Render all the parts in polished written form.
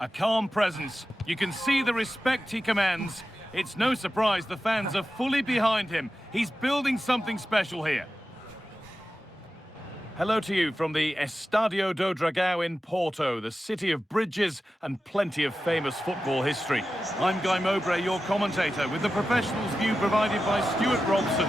A calm presence. You can see the respect he commands. It's no surprise the fans are fully behind him. He's building something special here. Hello to you from the Estadio do Dragão in Porto, the city of bridges and plenty of famous football history. I'm Guy Mowbray, your commentator, with the professionals' view provided by Stuart Robson.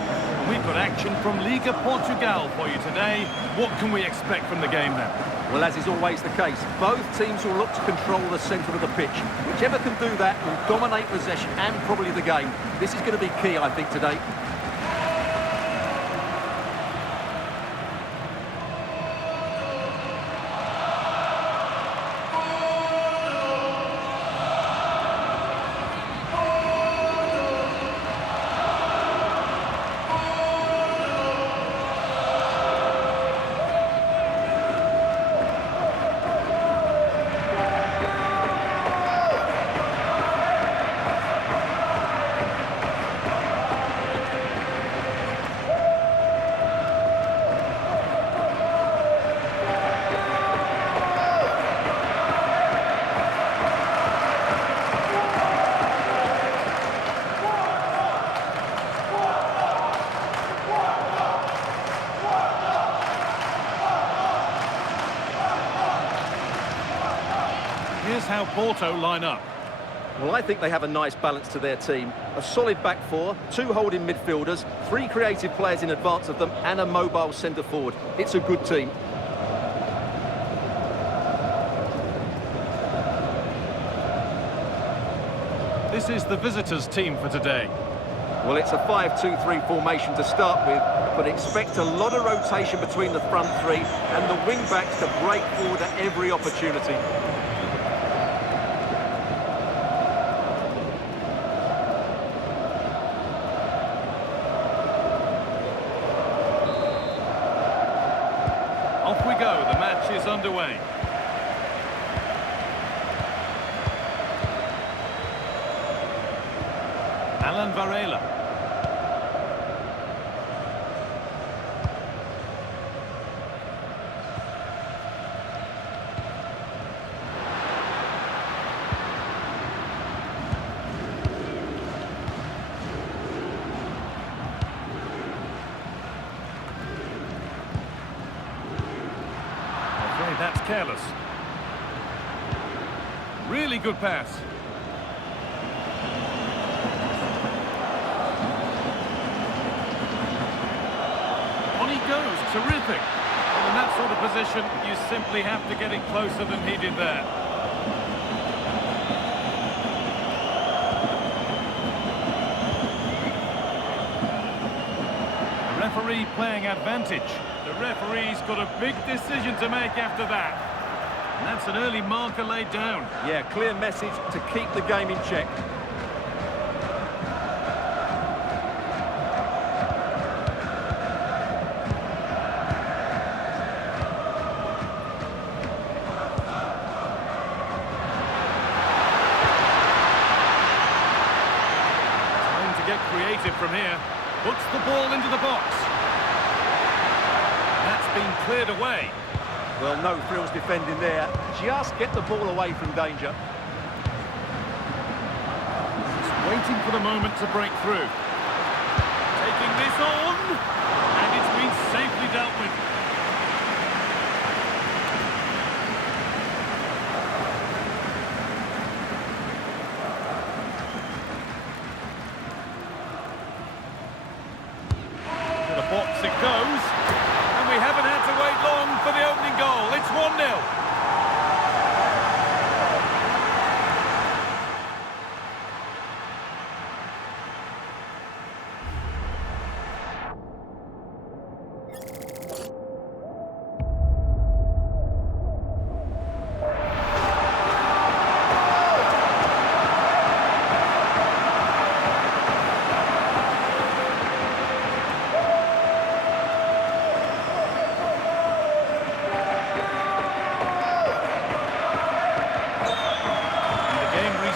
We've got action from Liga Portugal for you today. What can we expect from the game then? Well, as is always the case, both teams will look to control the centre of the pitch. Whichever can do that will dominate possession and probably the game. This is going to be key, I think, today. Here's how Porto line up. Well, I think they have a nice balance to their team. A solid back four, two holding midfielders, three creative players in advance of them, and a mobile centre forward. It's a good team. This is the visitors' team for today. Well, it's a 5-2-3 formation to start with, but expect a lot of rotation between the front three and the wing-backs to break forward at every opportunity. Off we go, the match is underway. Alan Varela. That's careless. Really good pass. On he goes, terrific. And in that sort of position, you simply have to get it closer than he did there. The referee playing advantage. The referee's got a big decision to make after that. And that's an early marker laid down. Yeah, clear message to keep the game in check. Time to get creative from here. Puts the ball into the box. That's been cleared away. Well, no frills defending there. Just get the ball away from danger. Just waiting for the moment to break through. Taking this on. And it's been safely dealt with. To the box it goes. We haven't had to wait long for the opening goal. It's 1-0.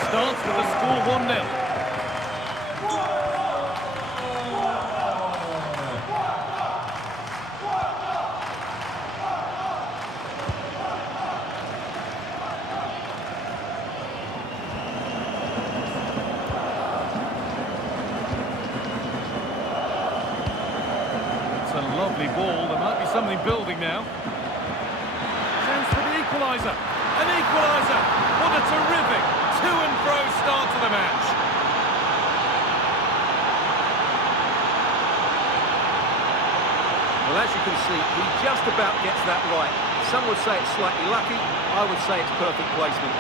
Starts with the score 1-0. lively ball. There might be something building now. Chance for the equaliser. An equaliser. What a terrific to and fro start to the match. Well, as you can see, he just about gets that right. Some would say it's slightly lucky. I would say it's perfect placement.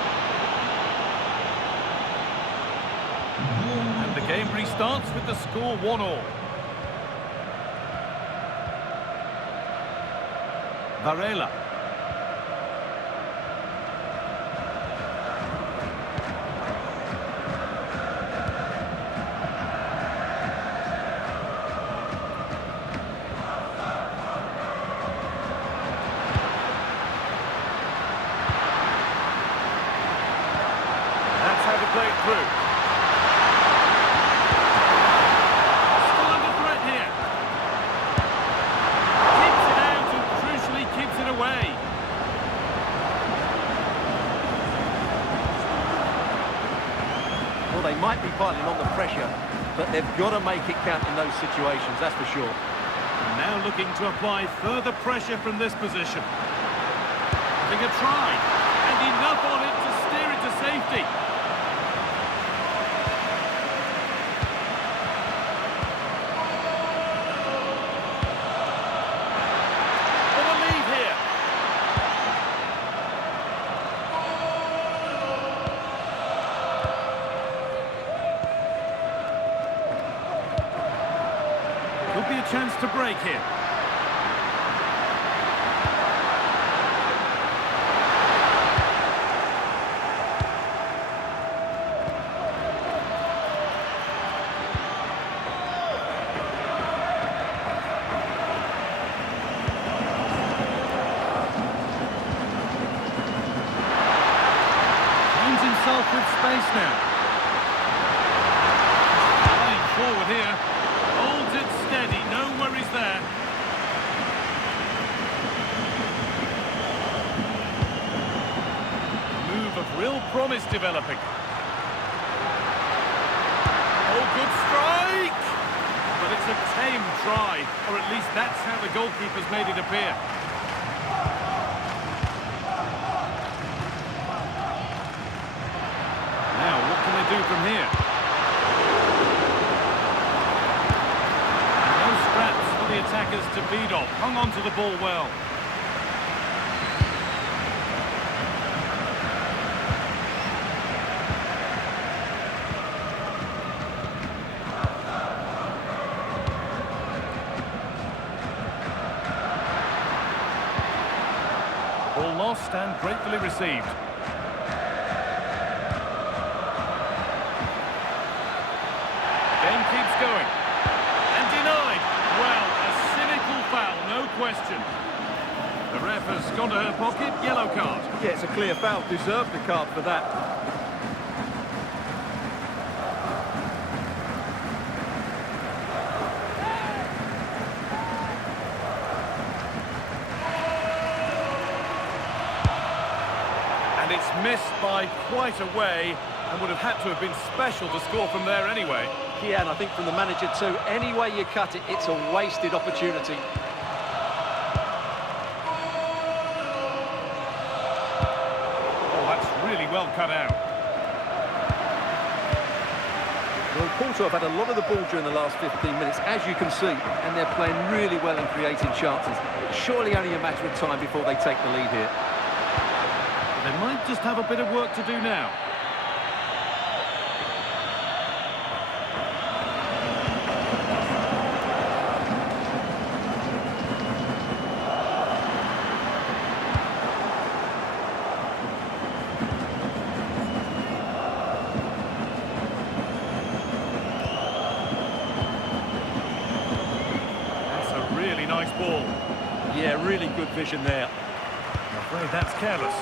And the game restarts with the score 1-1. Varela. That's how to play it through. Still under threat here. Keeps it out and crucially keeps it away. Well, they might be piling on the pressure, but they've got to make it count in those situations, that's for sure. Now looking to apply further pressure from this position. Having a try, and enough on it to steer it to safety. For the lead here. Could be a chance to break here. Finds himself with space now. Flying forward here. Holds it steady, no worries there. Move of real promise developing. Oh, good strike! But it's a tame try, or at least that's how the goalkeeper's made it appear. Now, what can they do from here? No scraps for the attackers to feed off. Hung on to the ball well. Ball lost and gratefully received. Game keeps going. And denied. Well, a cynical foul, no question. The ref has gone to her pocket, yellow card. Yeah, it's a clear foul. Deserved the card for that. And it's missed by quite a way and would have had to have been special to score from there anyway. Yeah, and I think from the manager too, any way you cut it, it's a wasted opportunity. Oh, that's really well cut out. Well, Porto have had a lot of the ball during the last 15 minutes, as you can see, and they're playing really well and creating chances. Surely only a matter of time before they take the lead here. They might just have a bit of work to do now. Nice ball. Yeah, really good vision there. I'm afraid that's careless.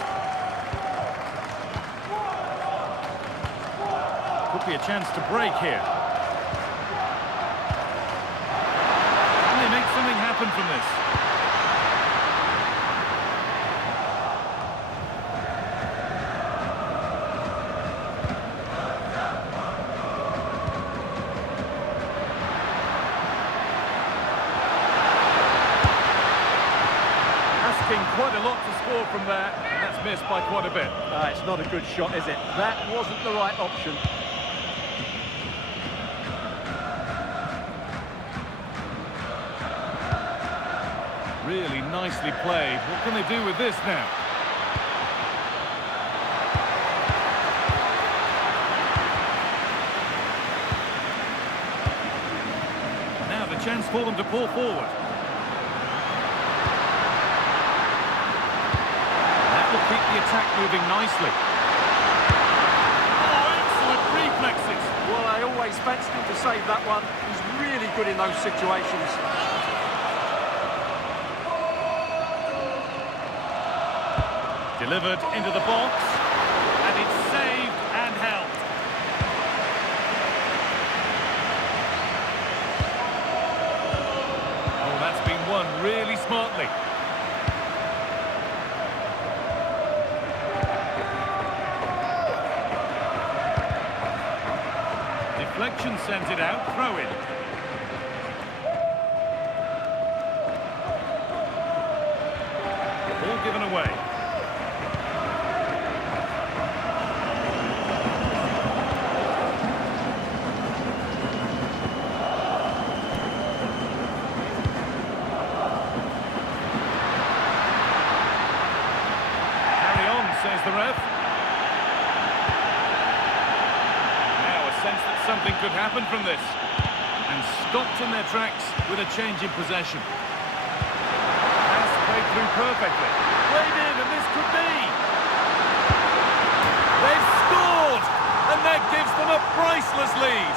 Could be a chance to break here. Can they make something happen from this? looking quite a lot to score from there, and that's missed by quite a bit. It's not a good shot, is it? That wasn't the right option. Really nicely played. What can they do with this now? Now the chance for them to pull forward. That will keep the attack moving nicely. Oh, excellent reflexes. Well, I always fancied him to save that one. He's really good in those situations. Delivered into the box, and it's saved and held. Oh, that's been won really smartly. Deflection sends it out, throw in. Ball given away. Says the ref. Now a sense that something could happen from this. And stopped in their tracks with a change in possession. Pass played through perfectly. Played in, and this could be. They've scored! And that gives them a priceless lead.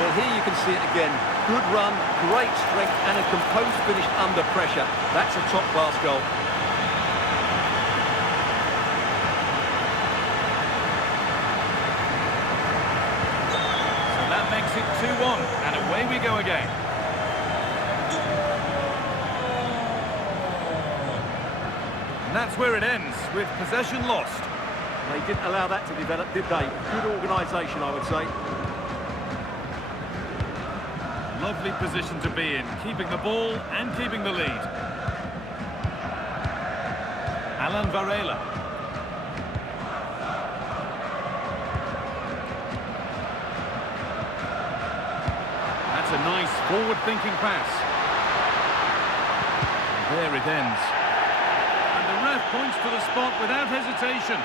Well, here you can see it again. Good run, great strength, and a composed finish under pressure. That's a top-class goal. So that makes it 2-1, and away we go again. And that's where it ends, with possession lost. They didn't allow that to develop, did they? Good organisation, I would say. Lovely position to be in, keeping the ball and keeping the lead. Alan Varela. That's a nice forward-thinking pass. There it ends. And the ref points to the spot without hesitation.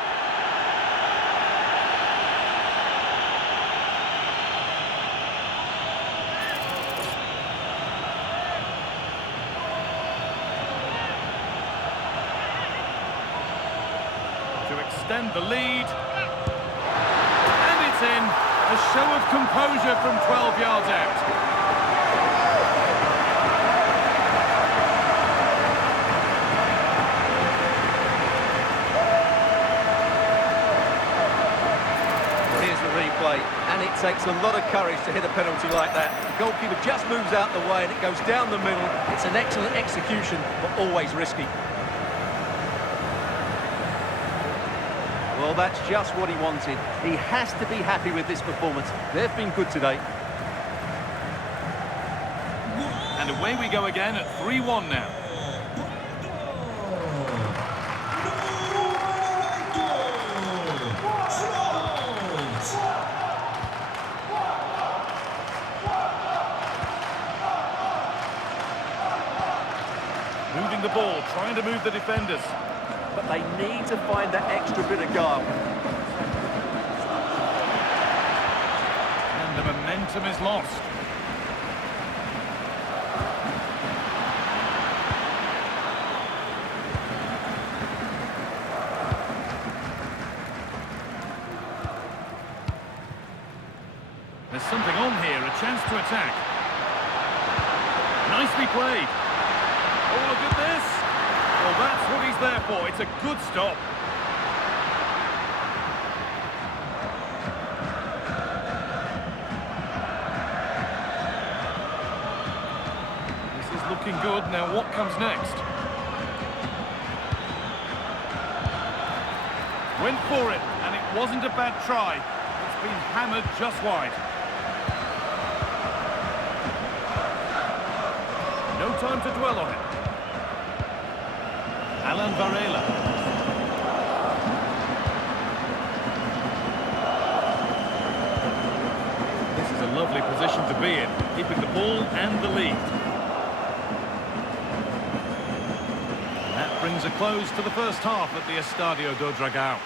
Extend the lead, and it's in. A show of composure from 12 yards out. Here's the replay, and it takes a lot of courage to hit a penalty like that. The goalkeeper just moves out the way and it goes down the middle. It's an excellent execution, but always risky. Well, that's just what he wanted. He has to be happy with this performance. They've been good today. And away we go again at 3-1 now. Moving the ball, trying to move the defenders. But they need to find that extra bit of guile. And the momentum is lost. There's something on here, a chance to attack. Nicely played. Oh, look at this. Well, that's what he's there for. It's a good stop. This is looking good. Now, what comes next? Went for it, and it wasn't a bad try. It's been hammered just wide. No time to dwell on it. Alan Varela. This is a lovely position to be in, keeping the ball and the lead. And that brings a close to the first half at the Estadio do Dragão.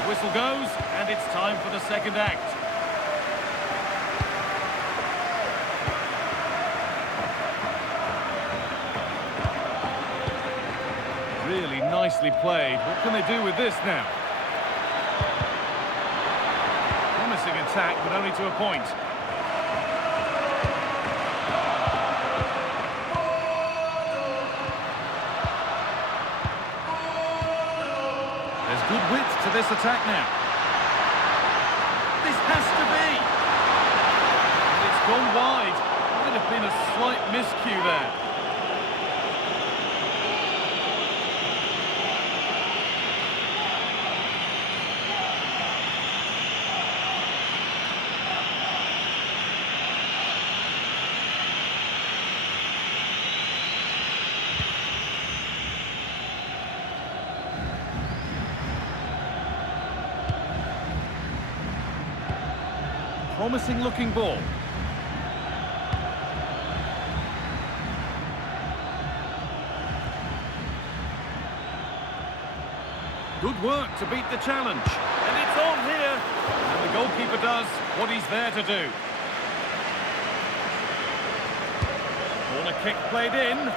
The whistle goes, and it's time for the second act. Really nicely played. What can they do with this now? Promising attack, but only to a point. There's good width to this attack now. This has to be! And it's gone wide. Might have been a slight miscue there. Promising looking ball. Good work to beat the challenge. And it's on here. And the goalkeeper does what he's there to do. Corner kick played in.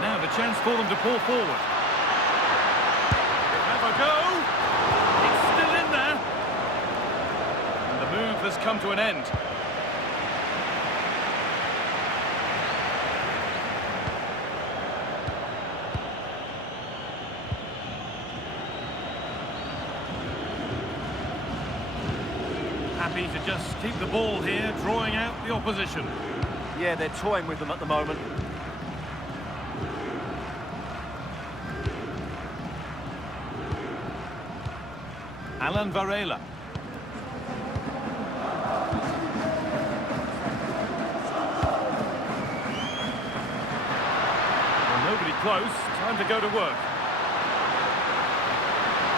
Now the chance for them to pull forward. Have a go. It's still in there. And the move has come to an end. Happy to just keep the ball here, drawing out the opposition. Yeah, they're toying with them at the moment. Alan Varela. Well, nobody close. Time to go to work.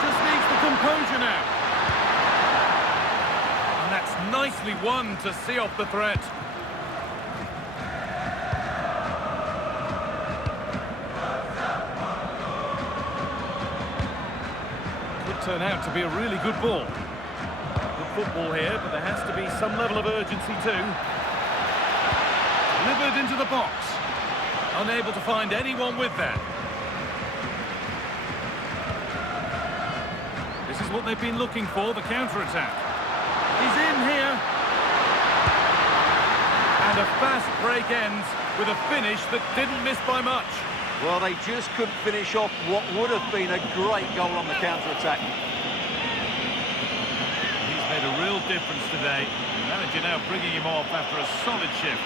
Just needs the composure now. And that's nicely won to see off the threat. Turn out to be a really good ball. Good football here, but there has to be some level of urgency too. Delivered into the box. Unable to find anyone with that. This is what they've been looking for, the counter-attack. He's in here. And a fast break ends with a finish that didn't miss by much. Well, they just couldn't finish off what would have been a great goal on the counter-attack. He's made a real difference today. The manager now bringing him off after a solid shift.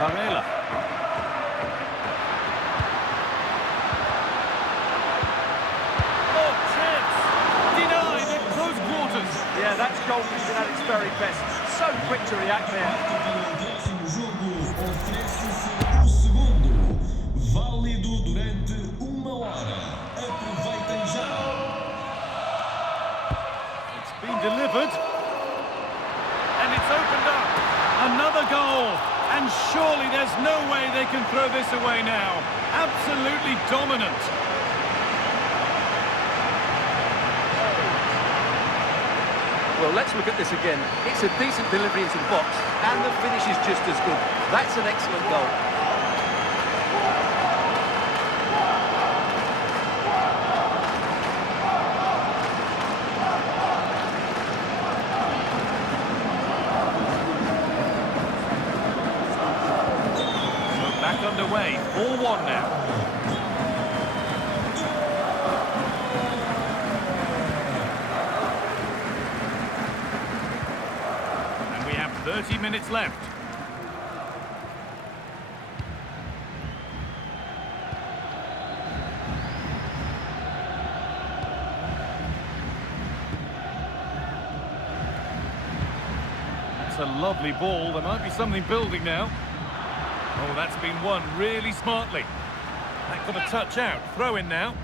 Varela. Oh, chance! Denied at close quarters. Yeah, that's goalkeeping at its very best. So quick to react there. Próximo jogo oferece-se o segundo, válido durante 1 hora. Aproveitem já. It's been delivered. And it's opened up. Another goal. And surely there's no way they can throw this away now. Absolutely dominant. Well, let's look at this again. It's a decent delivery into the box, and the finish is just as good. That's an excellent goal. 4-1 now. And we have 30 minutes left. A lovely ball. There might be something building now. Oh, that's been won really smartly. That got a touch out. Throw in now.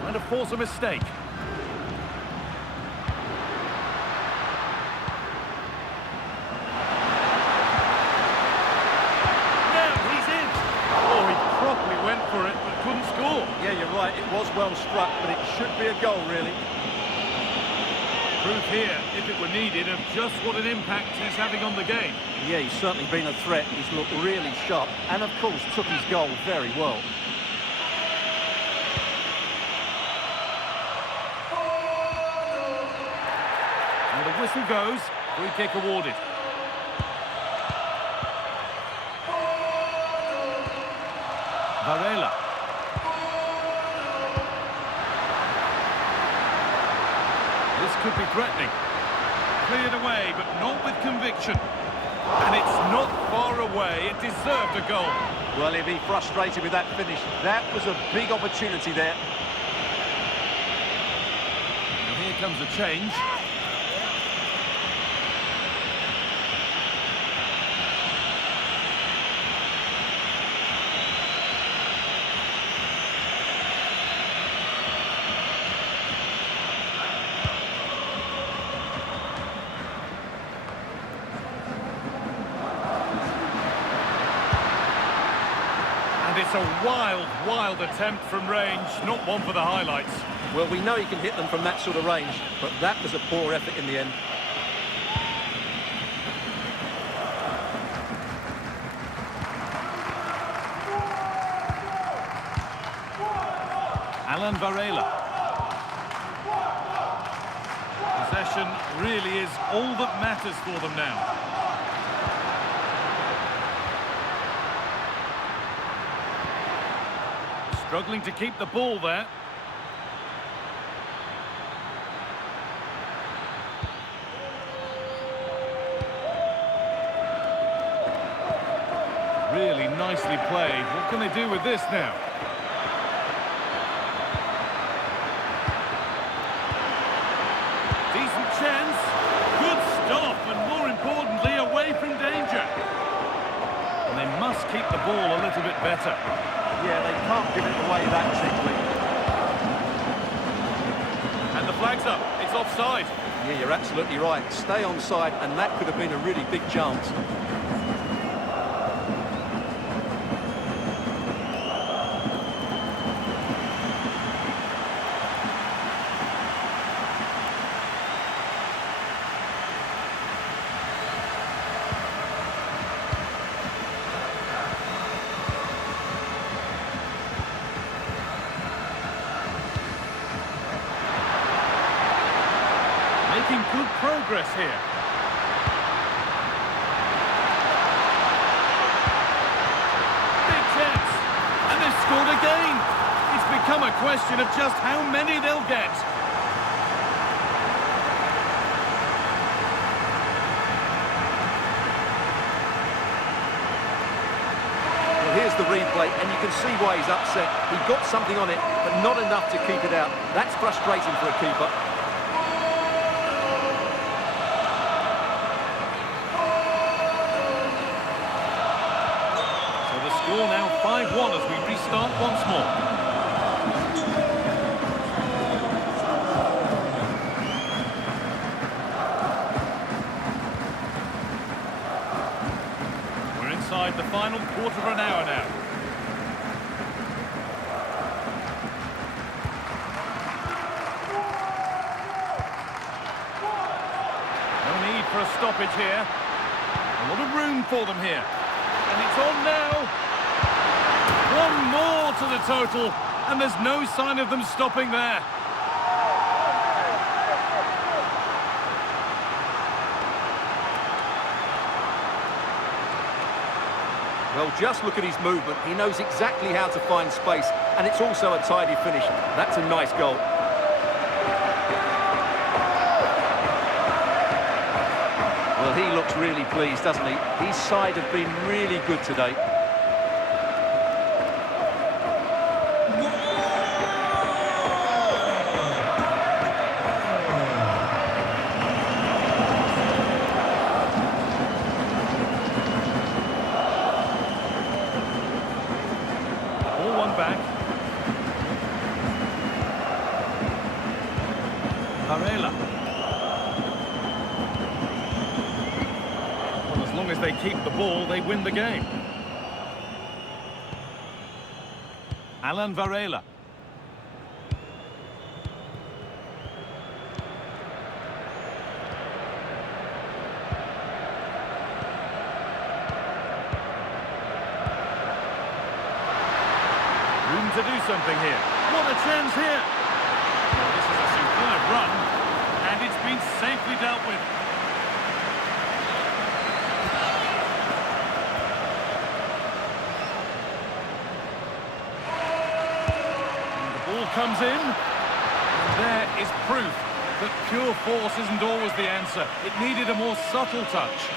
Trying to force a mistake. For it, but couldn't score. Yeah, you're right. It was well struck, but it should be a goal, really. Proof here, if it were needed, of just what an impact he's having on the game. Yeah, he's certainly been a threat. He's looked really sharp, and of course took his goal very well. And the whistle goes. Free kick awarded. Varela. This could be threatening. Cleared away, but not with conviction. And it's not far away. It deserved a goal. Well, he'll be frustrated with that finish. That was a big opportunity there. Now here comes a change. It's a wild, wild attempt from range, not one for the highlights. Well, we know he can hit them from that sort of range, but that was a poor effort in the end. Alan Varela. Possession really is all that matters for them now. Struggling to keep the ball there. Really nicely played. What can they do with this now? Decent chance. Good stop, and more importantly, away from danger. And they must keep the ball a little bit better. Yeah, they can't give it away that simply. And the flag's up. It's offside. Yeah, you're absolutely right. Stay onside, and that could have been a really big chance. Making good progress here. Big chance. And they've scored again. It's become a question of just how many they'll get. Well, here's the replay, and you can see why he's upset. He got something on it, but not enough to keep it out. That's frustrating for a keeper. Score now 5-1 as we restart once more. We're inside the final quarter of an hour now. No need for a stoppage here. A lot of room for them here. And it's on now. One more to the total, and there's no sign of them stopping there. Well, just look at his movement. He knows exactly how to find space, and it's also a tidy finish. That's a nice goal. Well, he looks really pleased, doesn't he? His side have been really good today. Back. Cariera. Well, as long as they keep the ball, they win the game. Varela. Room to do something here. What a chance here! Well, this is a superb run, and it's been safely dealt with. And the ball comes in, and there is proof that pure force isn't always the answer. It needed a more subtle touch.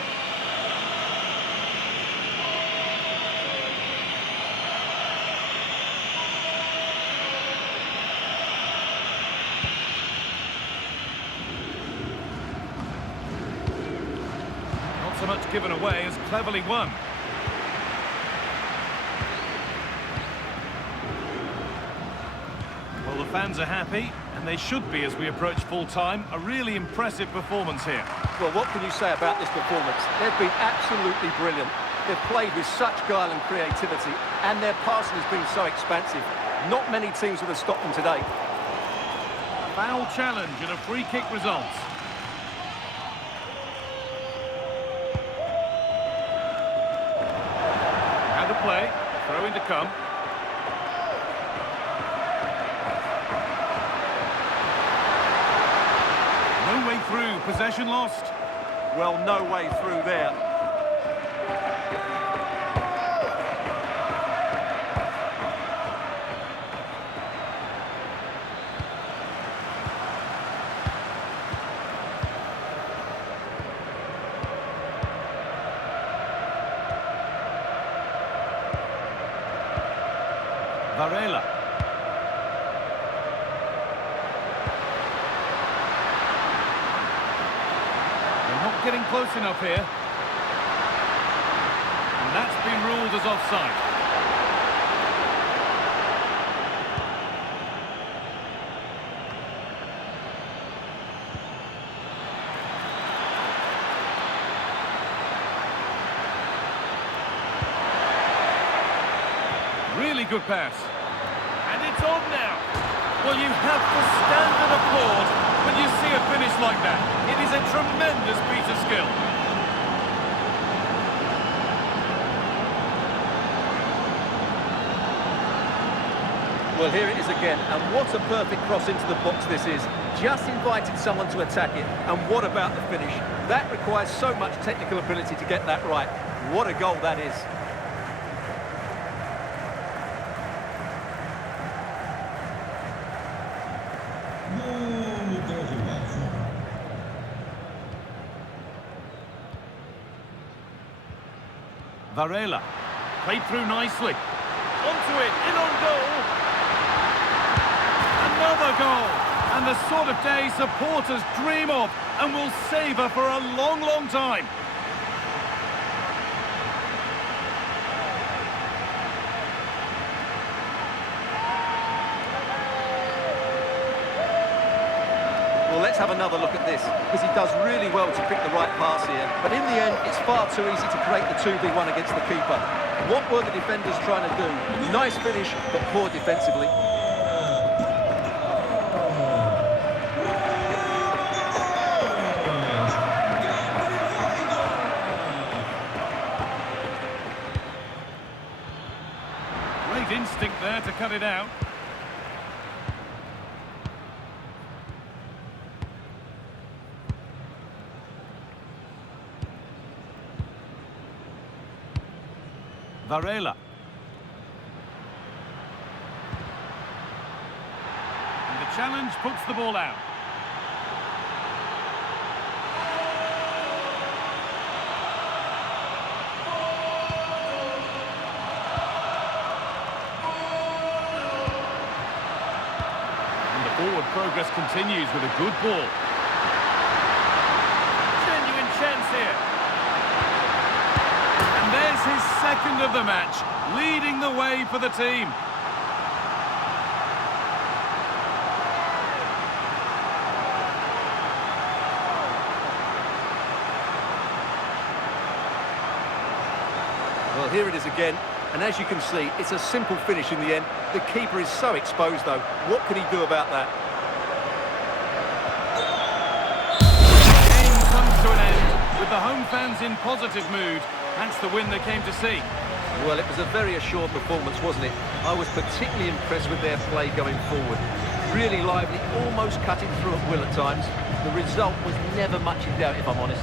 So much given away as cleverly won. Well, the fans are happy, and they should be as we approach full-time. A really impressive performance here. Well, what can you say about this performance? They've been absolutely brilliant. They've played with such guile and creativity, and their passing has been so expansive. Not many teams would have stopped them today. Foul challenge and a free kick results. Play, throw in to come. No way through, possession lost. Well, no way through there. Varela. They're not getting close enough here. And that's been ruled as offside. Really good pass. And it's on now. Well, you have to stand and applaud when you see a finish like that. It is a tremendous piece of skill. Well, here it is again, and what a perfect cross into the box this is. Just invited someone to attack it, and what about the finish? That requires so much technical ability to get that right. What a goal that is. Varela, played through nicely. Onto it, in on goal. Another goal. And the sort of day supporters dream of and will savour for a long, long time. Well, let's have another look at this, because he does really well to pick the right pass here. But in the end, it's far too easy to create the 2v1 against the keeper. What were the defenders trying to do? Nice finish, but poor defensively. Great instinct there to cut it out. Varela. And the challenge puts the ball out. And the forward progress continues with a good ball. Genuine chance here. And there's his second of the match, leading the way for the team. Well, here it is again, and as you can see, it's a simple finish in the end. The keeper is so exposed, though. What can he do about that? Game comes to an end with the home fans in positive mood. That's the win they came to see. Well, it was a very assured performance, wasn't it? I was particularly impressed with their play going forward. Really lively, almost cutting through at will at times. The result was never much in doubt, if I'm honest.